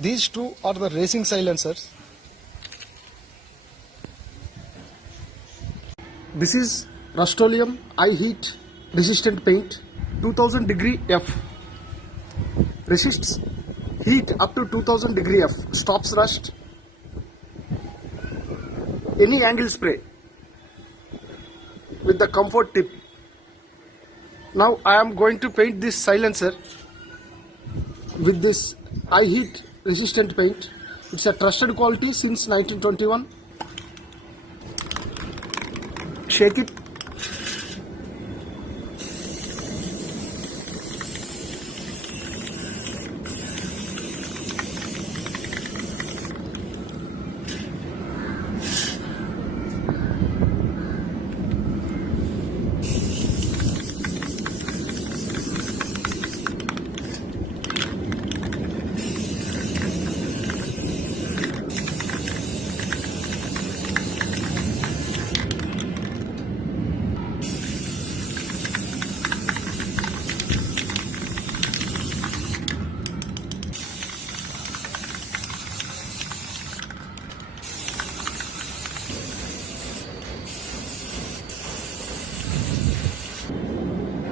These two are the racing silencers. This is Rust-Oleum high heat resistant paint, 2000 degree F. Resists heat up to 2000 degree F. Stops rust. Any angle spray with the comfort tip. Now I am going to paint this silencer with this high heat resistant paint. It's a trusted quality since 1921. Shake it.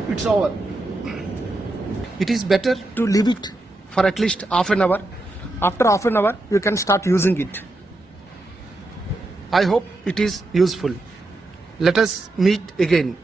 It's over. It is better to leave it for at least half an hour. After half an hour, you can start using it. I hope it is useful. Let us meet again.